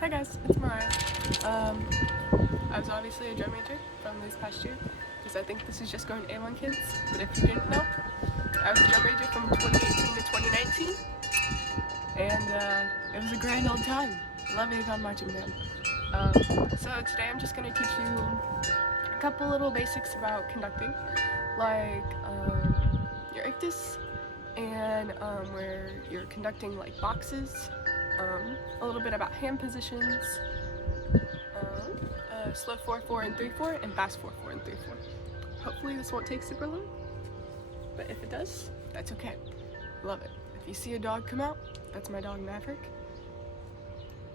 Hi guys, it's Mariah. I was obviously a drum major from this past year because I think this is just going to Avon kids, but if you didn't know, I was a drum major from 2018 to 2019 and it was a grand old time. Love Avon marching band. So today I'm just going to teach you a couple little basics about conducting, like your ictus and where you're conducting like boxes, a little bit about hand positions, slow 4/4 and 3/4, and fast 4/4 and 3/4. Hopefully this won't take super long, but if it does, that's okay. Love it. If you see a dog come out, that's my dog Maverick.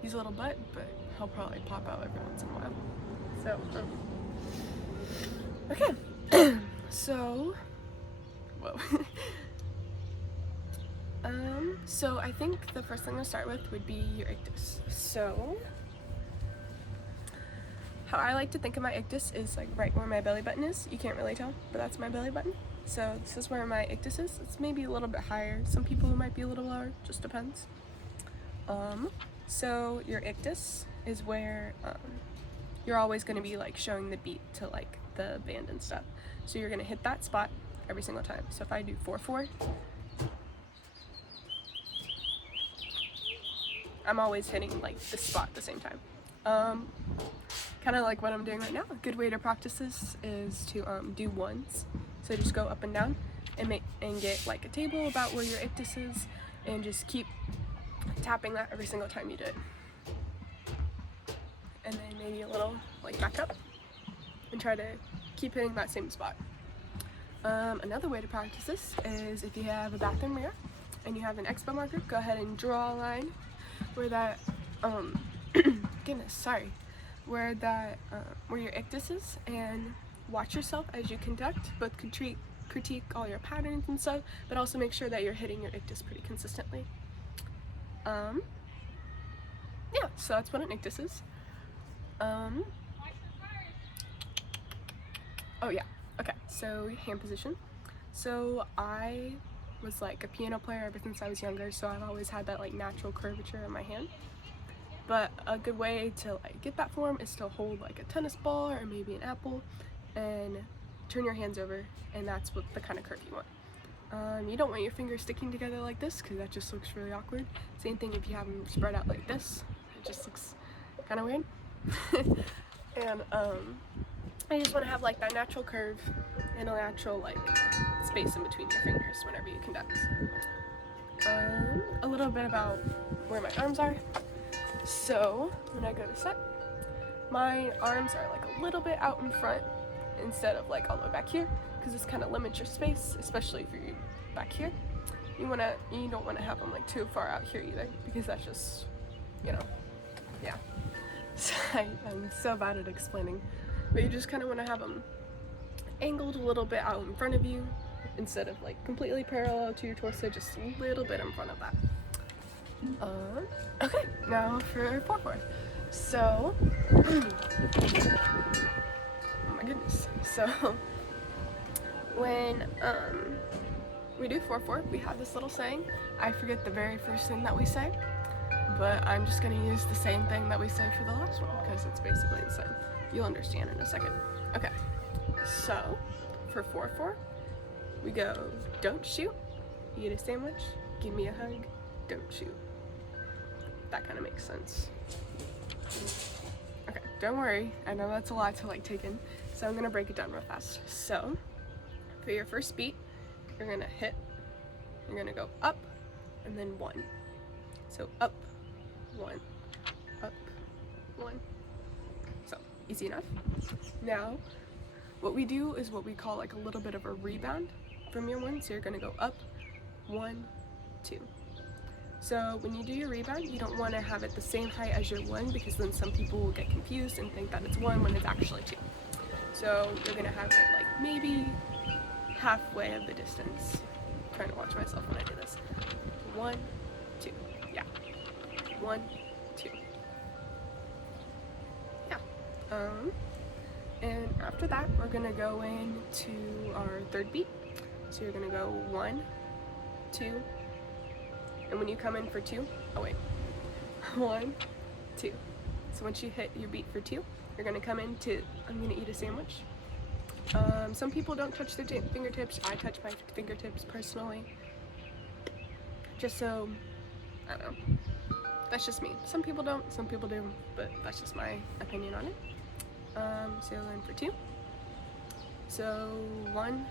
He's a little butt, but he'll probably pop out every once in a while. So, okay. So, whoa. So I think the first thing to start with would be your ictus. So, how I like to think of my ictus is like right where my belly button is. You can't really tell, but that's my belly button. So this is where my ictus is. It's maybe a little bit higher. Some people it might be a little lower, just depends. So your ictus is where you're always going to be like showing the beat to like the band and stuff. So you're going to hit that spot every single time. So if I do 4/4, I'm always hitting like this spot at the same time. Kind of like what I'm doing right now. A good way to practice this is to do ones. So just go up and down and get like a table about where your ictus is, and just keep tapping that every single time you do it. And then maybe a little like back up and try to keep hitting that same spot. Another way to practice this is if you have a bathroom mirror and you have an expo marker, go ahead and draw a line where that where your ictus is, and watch yourself as you conduct, both critique all your patterns and stuff, but also make sure that you're hitting your ictus pretty consistently. Yeah, so that's what an ictus is. Oh yeah, okay, so hand position. So I was like a piano player ever since I was younger, so I've always had that like natural curvature in my hand. But a good way to like get that form is to hold like a tennis ball or maybe an apple and turn your hands over, and that's what the kind of curve you want. You don't want your fingers sticking together like this because that just looks really awkward. Same thing if you have them spread out like this, it just looks kind of weird. And I just want to have like that natural curve and a natural like space in between your fingers whenever you conduct. A little bit about where my arms are. So when I go to set, my arms are like a little bit out in front instead of like all the way back here, because this kind of limits your space, especially if you're back here. You don't want to have them like too far out here either, because that's just, yeah. So I'm so bad at explaining, but you just kind of want to have them angled a little bit out in front of you instead of like completely parallel to your torso, just a little bit in front of that. Okay, now for 4/4. So, oh my goodness. So, when we do 4/4, we have this little saying. I forget the very first thing that we say, but I'm just gonna use the same thing that we say for the last one because it's basically the same. You'll understand in a second. Okay, so for 4/4, we go, don't shoot, eat a sandwich, give me a hug, don't shoot. That kind of makes sense. Okay, don't worry, I know that's a lot to like take in, so I'm gonna break it down real fast. So for your first beat, you're gonna hit, you're gonna go up and then 1. So up, 1, up, 1. So easy enough. Now what we do is what we call like a little bit of a rebound from your 1. So you're gonna go up, 1, 2. So when you do your rebound, you don't want to have it the same height as your 1, because then some people will get confused and think that it's 1 when it's actually 2. So you're going to have it like maybe halfway of the distance. I'm trying to watch myself when I do this. 1, 2. Yeah. 1, 2. Yeah. And after that, we're going to go into our third beat. So you're going to go 1, 2, and when you come in for 2, oh wait, 1, 2, So once you hit your beat for 2, you're gonna come into I'm gonna eat a sandwich. Some people don't touch their fingertips. I touch my fingertips personally. Just so, I don't know. That's just me. Some people don't, some people do, but that's just my opinion on it. So then for 2. So 1,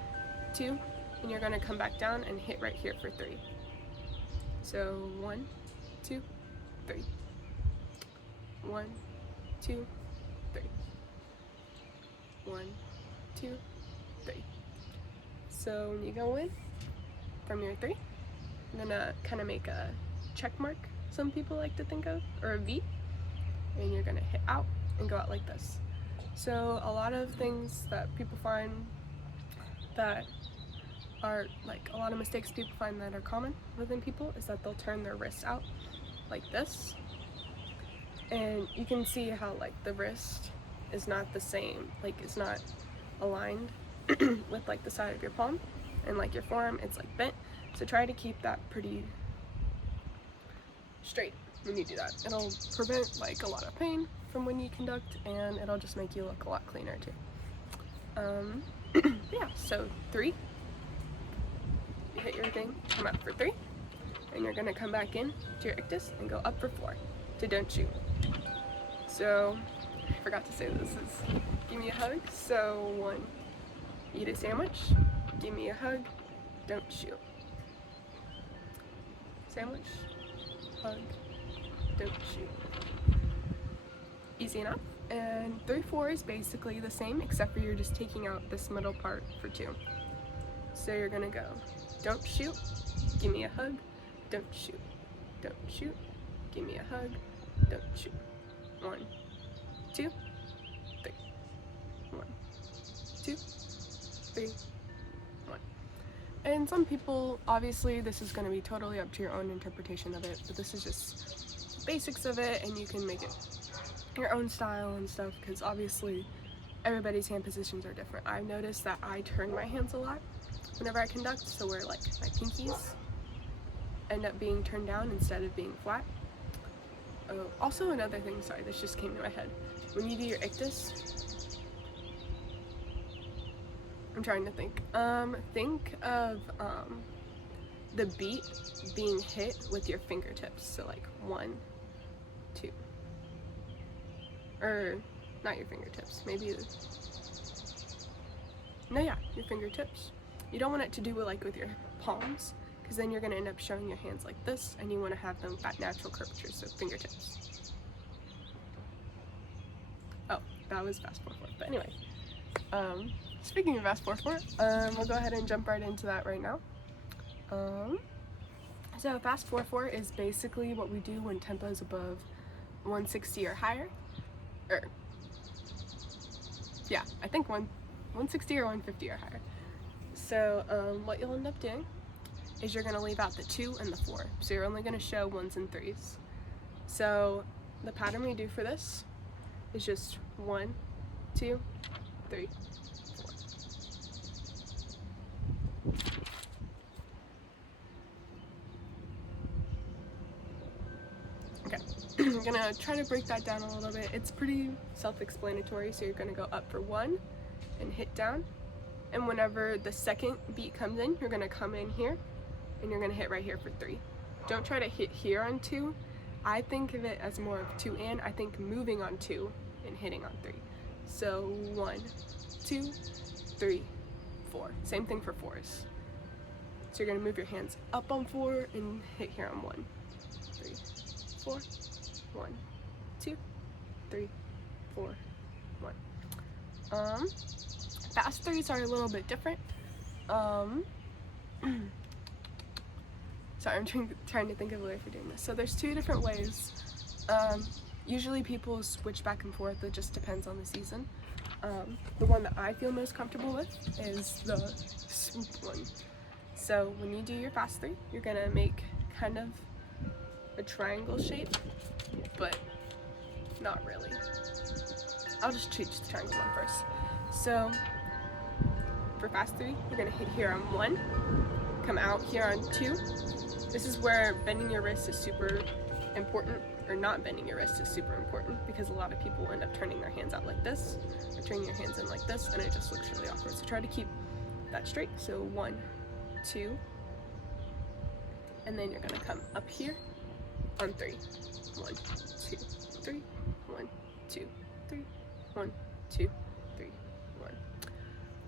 2, and you're gonna come back down and hit right here for 3. So 1, 2, 3. 1, 2, 3. 1, 2, 3. So when you go in from your 3, I'm gonna kind of make a check mark, some people like to think of, or a V, and you're gonna hit out and go out like this. So a lot of things that people find that are like a lot of mistakes people find that are common within people is that they'll turn their wrists out like this, and you can see how like the wrist is not the same, like it's not aligned with like the side of your palm, and like your forearm it's like bent. So try to keep that pretty straight when you do that. It'll prevent like a lot of pain from when you conduct, and it'll just make you look a lot cleaner too. Yeah, so 3, you hit your thing, come out for 3, and you're gonna come back in to your ictus and go up for 4 to don't shoot. So I forgot to say this is give me a hug. So 1, eat a sandwich, give me a hug, don't shoot. Sandwich, hug, don't shoot. Easy enough. And 3, 4 is basically the same, except for you're just taking out this middle part for 2. So you're gonna go, don't shoot, give me a hug, don't shoot, don't shoot, give me a hug, don't shoot. 1, 2, 3. 1, 2, 3. 1. And some people, obviously this is going to be totally up to your own interpretation of it, but this is just basics of it, and you can make it your own style and stuff, because obviously everybody's hand positions are different. I've noticed that I turn my hands a lot whenever I conduct, so where like my pinkies end up being turned down instead of being flat. Oh, also another thing, sorry, this just came to my head. When you do your ictus, I'm trying to think. Think of the beat being hit with your fingertips. So like 1, 2, or not your fingertips, maybe. No, yeah, your fingertips. You don't want it to do it like with your palms, because then you're going to end up showing your hands like this, and you want to have them at natural curvature, so fingertips. Oh, that was fast 4/4. But anyway, speaking of fast 4/4, we'll go ahead and jump right into that right now. So fast 4/4 is basically what we do when tempo is above 160 or higher. Yeah, I think 160 or 150 or higher. So what you'll end up doing is you're going to leave out the 2 and the 4. So you're only going to show 1s and 3s. So the pattern we do for this is just 1, 2, 3, 4. Okay, I'm going to try to break that down a little bit. It's pretty self-explanatory. So you're going to go up for 1 and hit down. And whenever the second beat comes in, you're going to come in here and you're going to hit right here for 3. Don't try to hit here on 2. I think of it as more of 2 and. I think moving on 2 and hitting on 3. So 1, 2, 3, 4. Same thing for 4s. So you're going to move your hands up on 4 and hit here on 1, 3, 4, 1, 2, 3, 4, 1. Fast 3s are a little bit different. Sorry, I'm trying to think of a way for doing this. So there's 2 different ways. Usually people switch back and forth. It just depends on the season. The one that I feel most comfortable with is the swoop one. So when you do your fast 3, you're gonna make kind of a triangle shape, but not really. I'll just choose the triangle one first. So for fast 3, you're gonna hit here on 1, come out here on 2. This is where bending your wrist is super important, or not bending your wrist is super important, because a lot of people end up turning their hands out like this, or turning your hands in like this, and it just looks really awkward. So try to keep that straight. So 1, 2, and then you're gonna come up here on 3. 1, 2, 3, 1, 2, 3, 1, 2, 3, 1.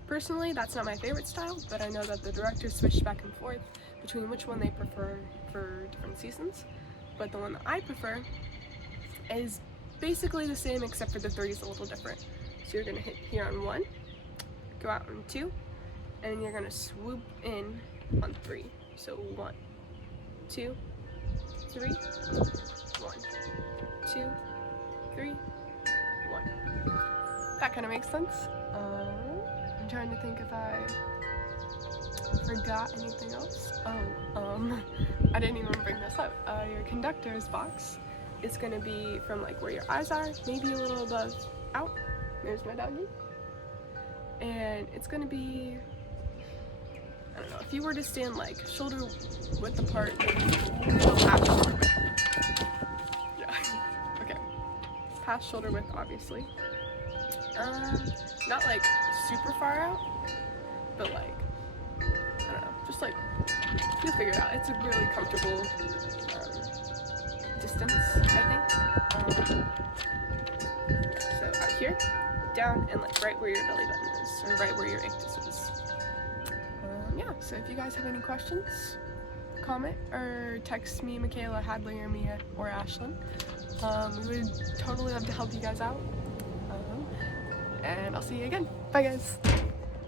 Personally, that's not my favorite style, but I know that the directors switched back and forth between which one they prefer for different seasons. But the one that I prefer is basically the same, except for the 3 is a little different. So you're gonna hit here on 1, go out on 2, and you're gonna swoop in on 3. So 1, 2, 3, 1, 2, 3, 1. That kind of makes sense. I'm trying to think if I forgot anything else. I didn't even bring this up. Your conductor's box is gonna be from like where your eyes are, maybe a little above out. There's my doggy. And it's gonna be, I don't know, if you were to stand like shoulder width apart, yeah, okay, past shoulder width, obviously. Not like super far out, but like, I don't know, just like, you'll figure it out. It's a really comfortable distance, I think. So out here, down, and like right where your belly button is, or right where your ictus is. Yeah, so if you guys have any questions, comment or text me, Michaela, Hadley, or Mia, or Ashlyn. We would totally love to help you guys out. And I'll see you again. Bye guys.